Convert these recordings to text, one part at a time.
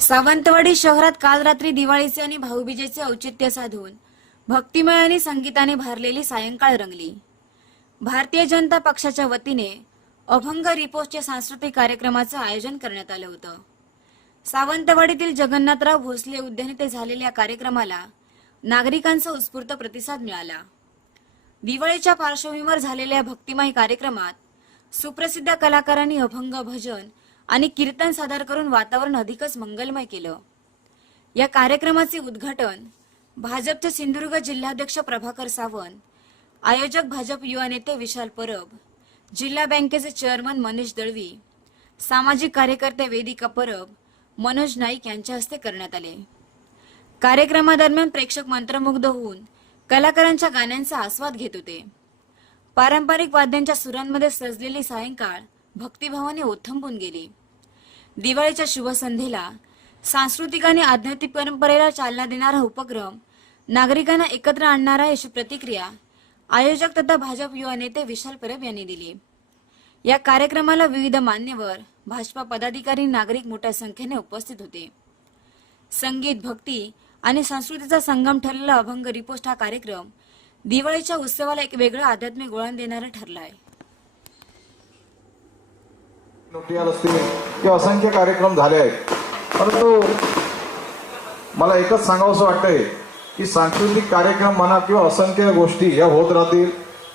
सावंतवाडी शहरात काल रात्री दिवाळीचे आणि भाऊबीजेचे औचित्य साधून भक्तिमय आणि संगीताने भारलेली सायंकाळ रंगली. भारतीय जनता पक्षाच्या वतीने अभंग रिपोस्टच्या सांस्कृतिक कार्यक्रमाचं आयोजन करण्यात आलं होतं. सावंतवाडीतील जगन्नाथराव भोसले उद्यान येथे झालेल्या कार्यक्रमाला नागरिकांचा उत्स्फूर्त प्रतिसाद मिळाला. दिवाळीच्या पार्श्वभूमीवर झालेल्या भक्तिमय कार्यक्रमात सुप्रसिद्ध कलाकारांनी अभंग भजन आणि कीर्तन सादर करून वातावरण अधिकच मंगलमय केलं. या कार्यक्रमाचे उद्घाटन भाजपचे सिंधुदुर्ग जिल्हाध्यक्ष प्रभाकर सावंत आयोजक भाजप युवा नेते विशाल परब जिल्हा बँकेचे चेअरमन मनीष दळवी सामाजिक कार्यकर्ते वेदिका परब मनोज नाईक यांच्या हस्ते करण्यात आले. कार्यक्रमादरम्यान प्रेक्षक मंत्रमुग्ध होऊन कलाकारांच्या गाण्यांचा आस्वाद घेत होते. पारंपरिक वाद्यांच्या सुरांमध्ये सजलेली सायंकाळ भक्तिभावाने ओथंबून गेली. दिवाळीच्या शुभसंध्येला सांस्कृतिक आणि आध्यात्मिक परंपरेला चालना देणारा उपक्रम नागरिकांना एकत्र आणणारा अशी प्रतिक्रिया आयोजक तथा भाजप युवा नेते विशाल परब यांनी दिली. या कार्यक्रमाला विविध मान्यवर भाजपा पदाधिकारी नागरिक मोठ्या संख्येने उपस्थित होते. संगीत भक्ती आणि संस्कृतीचा संगम ठरलेला अभंग रिपोस्ट हा कार्यक्रम दिवाळीच्या उत्सवाला एक वेगळं आध्यात्मिक गोळण देणारा ठरला आहे नोटियाल असतील किंवा असंख्य कार्यक्रम झाले आहेत. परंतु मला एकच सांगावंसं वाटतंय की सांस्कृतिक कार्यक्रम म्हणा किंवा असंख्य गोष्टी या होत राहतील.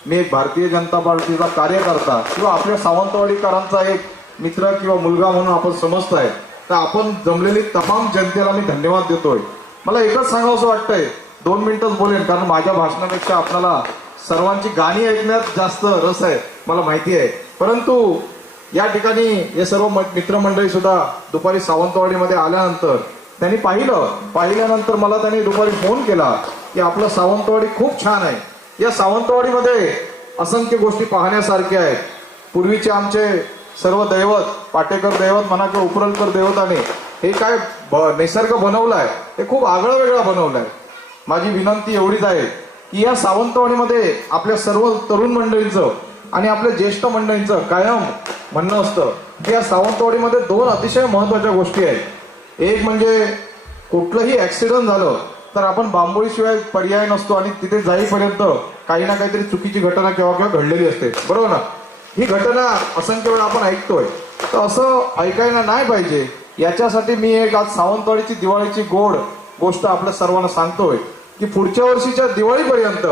मी एक भारतीय जनता पार्टीचा कार्यकर्ता किंवा आपल्या सावंतवाडीकरांचा एक मित्र किंवा मुलगा म्हणून आपण समजताय तर आपण जमलेली तमाम जनतेला मी धन्यवाद देतोय. मला एकच सांगावंसं वाटतंय. दोन मिनिटच बोलेन कारण माझ्या भाषणापेक्षा आपल्याला सर्वांची गाणी ऐकण्यात जास्त रस आहे. मला माहिती आहे. परंतु या ठिकाणी हे सर्व म- मित्रमंडळी सुद्धा दुपारी सावंतवाडीमध्ये आल्यानंतर त्यांनी पाहिलं. पाहिल्यानंतर मला त्यांनी दुपारी फोन केला की आपलं सावंतवाडी खूप छान आहे. या सावंतवाडीमध्ये असंख्य गोष्टी पाहण्यासारख्या आहेत. पूर्वीचे आमचे सर्व दैवत पाटेकर दैवत म्हणा किंवा उपरलकर दैवताने हे काय निसर्ग निसर्ग बनवलाय हे खूप आगळं वेगळं बनवलंय. माझी विनंती एवढीच आहे की या सावंतवाडीमध्ये आपल्या सर्व तरुण मंडळींचं आणि आपल्या ज्येष्ठ मंडळींचं कायम म्हणणं असतं की या सावंतवाडीमध्ये दोन अतिशय महत्त्वाच्या गोष्टी आहेत. एक म्हणजे कुठलंही ऍक्सिडेंट झालं तर आपण बांबोळीशिवाय पर्याय नसतो आणि तिथे जाईपर्यंत काही ना काहीतरी चुकीची घटना केव्हा केव्हा घडलेली असते. बरोबर ना? ही घटना असंख्य वेळा आपण ऐकतोय. तर असं ऐकायला नाही पाहिजे. याच्यासाठी मी एक आज सावंतवाडीची दिवाळीची गोड गोष्ट आपल्या सर्वांना सांगतोय की पुढच्या वर्षीच्या दिवाळीपर्यंत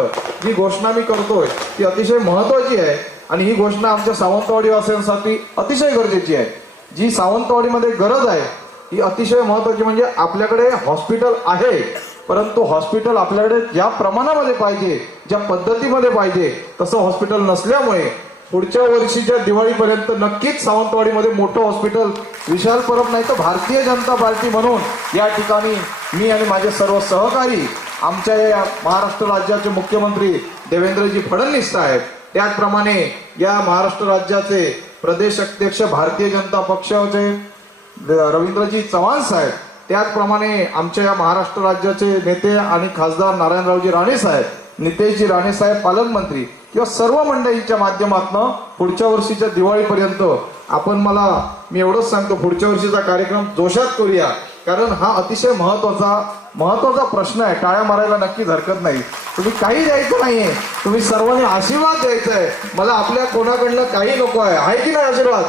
जी घोषणा मी करतोय ती अतिशय महत्वाची आहे. आणि ही घोषणा आमच्या सावंतवाडीवासियांसाठी अतिशय गरजेची आहे. जी सावंतवाडीमध्ये गरज आहे ही अतिशय महत्वाची म्हणजे आपल्याकडे हॉस्पिटल आहे. परंतु हॉस्पिटल आपल्याकडे ज्या प्रमाणामध्ये पाहिजे ज्या पद्धतीमध्ये पाहिजे तसं हॉस्पिटल नसल्यामुळे पुढच्या वर्षीच्या दिवाळीपर्यंत नक्कीच सावंतवाडीमध्ये मोठं हॉस्पिटल विशाल परब नाही तर भारतीय जनता पार्टी म्हणून या ठिकाणी मी आणि माझे सर्व सहकारी आमच्या या महाराष्ट्र राज्याचे मुख्यमंत्री देवेंद्रजी फडणवीस साहेब त्याचप्रमाणे या महाराष्ट्र राज्याचे प्रदेश अध्यक्ष भारतीय जनता पक्षाचे रवींद्रजी चव्हाण साहेब त्याचप्रमाणे आमच्या या महाराष्ट्र राज्याचे नेते आणि खासदार नारायणरावजी राणे साहेब नितेशजी राणे साहेब पालकमंत्री किंवा सर्व मंडळींच्या माध्यमातून पुढच्या वर्षीच्या दिवाळीपर्यंत आपण मला मी एवढंच सांगतो पुढच्या वर्षीचा कार्यक्रम जोशात करूया. कारण हा अतिशय महत्त्वाचा महत्त्वाचा प्रश्न आहे. टाळ्या मारायला नक्कीच हरकत नाही. तुम्ही काही द्यायचं नाहीये. तुम्ही सर्वांनी आशीर्वाद द्यायचा आहे मला आपल्या कोणाकडनं काही नको आहे. आहे की नाही आशीर्वाद?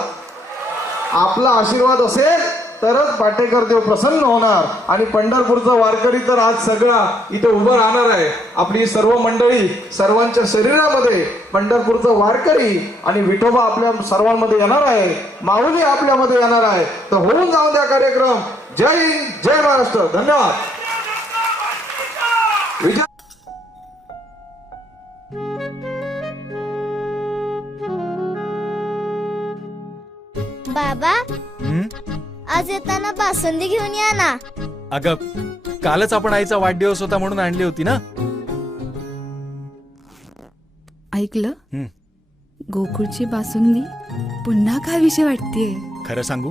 आपला आशीर्वाद असेल तरच पाटेकर देव प्रसन्न होणार. आणि पंढरपूरचा वारकरी तर आज सगळा इथे उभं राहणार आहे. आपली सर्व मंडळी सर्वांच्या शरीरामध्ये पंढरपूरचा वारकरी आणि विठोबा आपल्या सर्वांमध्ये येणार आहे. माऊली आपल्यामध्ये येणार आहे. तर होऊन जाऊ द्या कार्यक्रम. जय हिंद जय महाराष्ट्र धन्यवाद. विजय बाबा हं? आज येताना बासुंदी घेऊन या ना. अगं कालच आपण आईचा वाढदिवस होता म्हणून आणली होती ना? ऐकलं? हं. गोकुळची बासुंदी पुन्हा खावीशी वाटतेय. खरं सांगू?